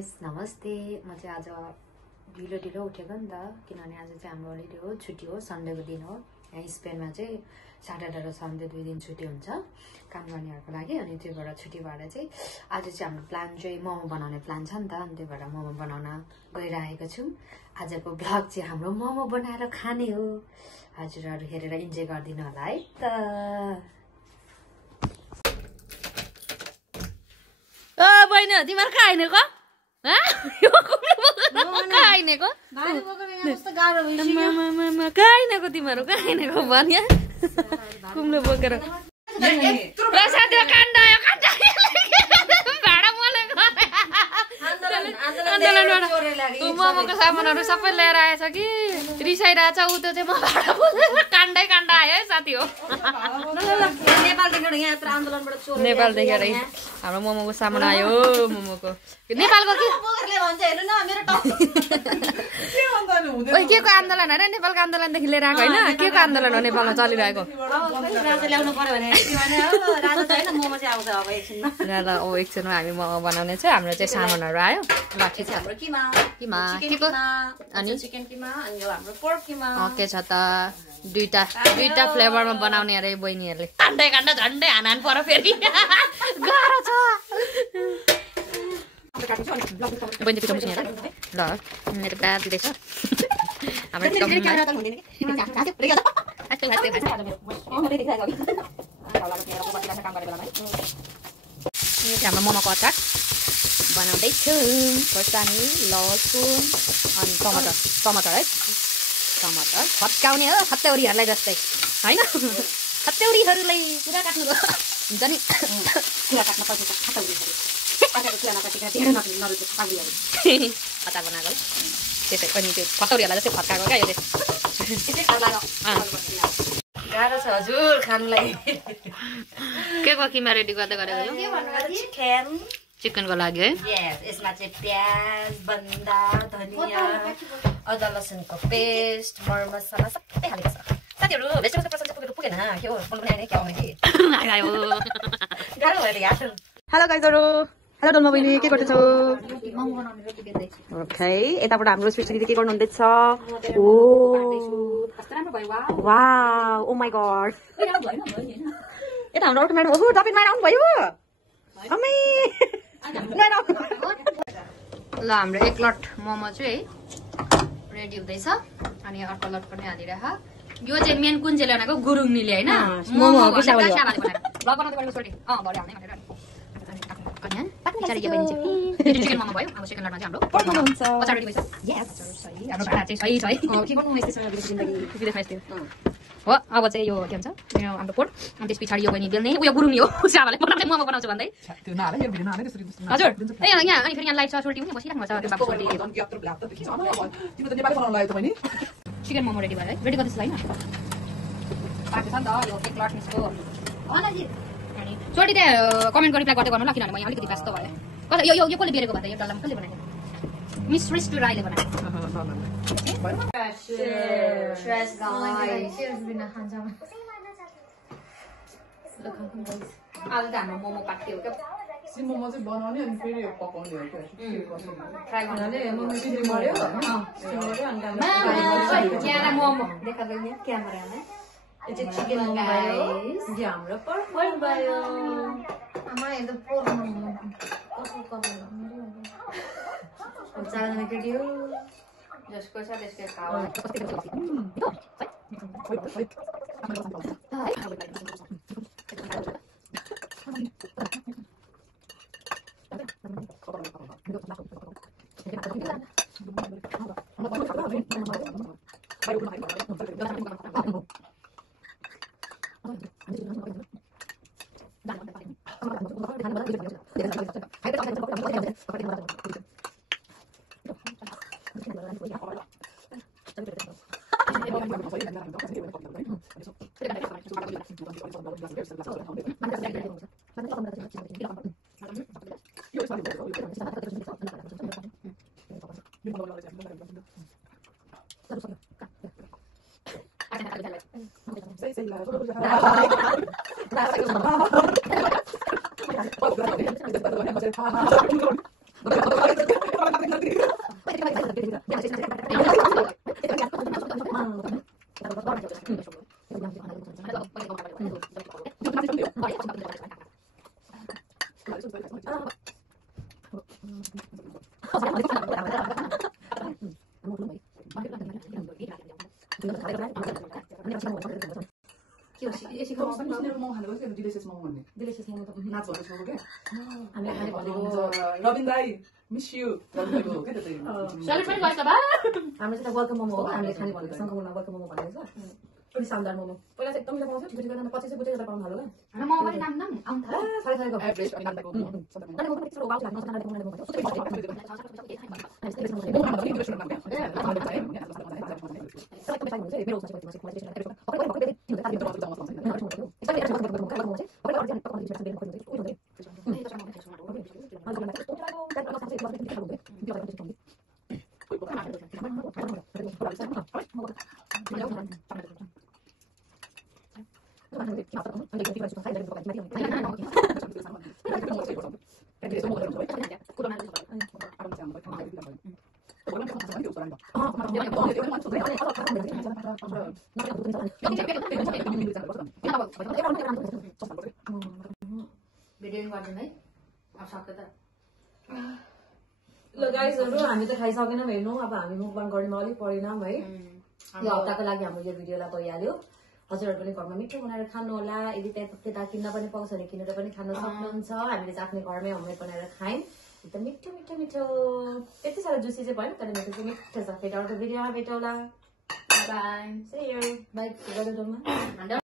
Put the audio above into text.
Guys नमस्ते। म चाहिँ आज ढिलो उठेको नि त, किनभने आज चाहिँ हाम्रो होलिडे हो, छुट्टी हो, सन्डेको दिन हो। यहाँ स्पेनमा चाहिँ सैटरडे र सन्डे 2 दिन छुट्टी हुन्छ काम गर्नेहरूको लागि। अनि त्यही भएर छुट्टी भएर चाहिँ आज चाहिँ हाम्रो प्लान चाहिँ मोमो बनाउने प्लान छ नि त, अनि त्यही भएर मोमो बनाउन गइरहेको छु। आजको भ्लग चाहिँ हाम्रो मोमो बनाएर खाने हो। हजुरहरू हेरेर इन्जोय गरिदिनु होला है त। बहिनी तिमीहरू कहाँ हिँडेको? कहाँ हिँडेको तिमीहरू? कहाँ हिँडेको भन्या कुम्लो बोकेर मोमोको सामानहरू सबै लिएर आएछ कि रिसाइरहेछ ऊ। त्यो चाहिँ म भाडा काण्डै काण्ड आयो है साथी हो। नेपाल देखेर हाम्रो मोमोको सामान आयो। मोमोको नेपालको के को आन्दोलन अरे? नेपालको आन्दोलनदेखि लिएर आएको होइन? के को आन्दोलन हो नेपालमा चलिरहेको? अब एकछिनमा हामी मोमो बनाउने चाहिँ हाम्रो चाहिँ सामानहरू आयो। लाठी चाहिँ हाम्रो किमा अनि चिकन किमा अनि यो हाम्रो पोर्क किमा। ओके छ त, दुईटा फ्लेभरमा बनाउने अरे बहिनीहरूले। काण्डै काण्ड झन्डै हान पर्यो फेरि, गाह्रो छ। बहिनी पिठो मुस्ने ल मेरो प्याज दिँदैछ हाम्रो हाम्रो मोमोको अचार बनाउँदैछु। खोर्सानी, लसुन अनि टमाटर है। टमाटर फत्काउने हो हत्तेउरीहरूलाई जस्तै होइन? हत्तेउरीहरूलाई पुरा काट्नु हुन्छ नि, पुरा काट्न पर्छ हत्तेउरीहरू। अचार बनाएको त्यसै पनि त्यो फतौरीहरूलाई जस्तै फत्काएको क्या यो चाहिँ। गाह्रो छ हजुर खानुलाई। के को किमा रेडी गर्दै गरेको यो? चिकनको लागि है। यसमा चाहिँ प्याज, बन्दा, धनिया, अदुवा लसुनको पेस्ट, मर मसला सबै हालेको छ। साथीहरू भेजिटेबलको प्रशंसा पुगेन के हो? बोल्नु आएन के आउने कि गाह्रो भयो यार। हेलो गाइजहरू, हेलो डोल्मा बहिनी, के गर्दैछौ? ओके, यताबाट हाम्रो स्पेशली के गर्नु हुँदैछ? ओ वाउ, ओ माई गॉड। यता हाम्रो अर्को म्याडम, ओहो तपाईँ म्याडम आउनु भयो? अमै ल हाम्रो एक लट मोमो चाहिँ रेडी हुँदैछ अनि अर्को लट पनि हालिरह। यो चाहिँ मेन कुन चाहिँ ल्याउनको? गुरुङनीले होइन? मोमो चिकन मोमो भयो। अब सेकेन्ड लटमा चाहिँ हाम्रो अचार रेडी भइसक्यो। हाम्रो भाडा चाहिँ सही छ है हो। अब चाहिँ यो के भन्छ हाम्रो पोर्क, अनि त्यस पछाडि यो बहिनी बेल्ने उयो गुरुङ हो। साबाले बनाउँदै मोमो बनाउँछु भन्दै हजुर यहाँ अनि फेरि यहाँ लाइभ छ सोल्टी पनि बसिराख्नु छ। चिकन मोमो रेडी भयो है? रेडी गर्दैछु होइन? पाएको छ नि त यो एक लट मिसको। अनि सोल्टी त्यहाँ कमेन्ट गरी गर्दै गर्नु ल, किनभने म अलिकति व्यस्त भयो। कता यो कसले बेरेको भन्दा यो डल्लामा कसले बनाएको? मिस श्रेष्ठ राईले बनाएको। आज त हाम्रो मोमो पार्टी हो क्या। मोमो चाहिँ बनाउने अनि फेरि पकाउने हो क्या। ट्राई गर्नु मोमो देखाउँदैन क्यामेरामा। यो चाहिँ चिकन गाइस, यो हाम्रो पोर्क भयो। आमा यो त पोर्क कसो कभर चालना केटी हो जसको छ त्यसले खाऊ। डिलिसियस मोमो भन्ने डिलिसियस मोमो त नाचहरू छोको क्या हामीले खाने भनेको रबिन दाई मिस यु रबिनको हो क्या त्यो चाहिँ सरी पनि गएछ बा हाम्रो चाहिँ वेलकम मोमो हो हामीले खाने भनेको शङ्खमुखमा वेलकम मोमो भनेको छ पनि शानदार मोमो पहिला चाहिँ एकदम मिठो पाउँछ छिटो छिटो 25 रुपैयाँ ज्यादा पाउनु थाल्यो र मोमो पनि नाम नाम आउँ थाल्यो साढे साढेको एभरेज अनि नानीको अनि मोमो त्यस्तो वाउ लाग्छ नानीको मोमो भिडियो गर्दैन है अब सक्यो त ल गाइजहरु हामी त खाइसकेनौँ हेर्नु अब हामी मुखबाङ गर्नेमा अलिक परिणाम है यो हप्ताको लागि हाम्रो यो भिडियोलाई भइहाल्यो हजुरहरु पनि घरमा मिठो बनाएर खानु होला यदि त्यता किन्न पनि पाउँछ भने किनेर पनि खान सक्नुहुन्छ हामीले चाहिँ आफ्नो घरमै होममेड बनाएर खायौँ एकदम मिठो मिठो मिठो त्यति साह्रो जुसी चाहिँ भएन तर मिठो चाहिँ मिठो छ फेरि अर्को भिडियोमा भेटौँला बाइ See you. Bye.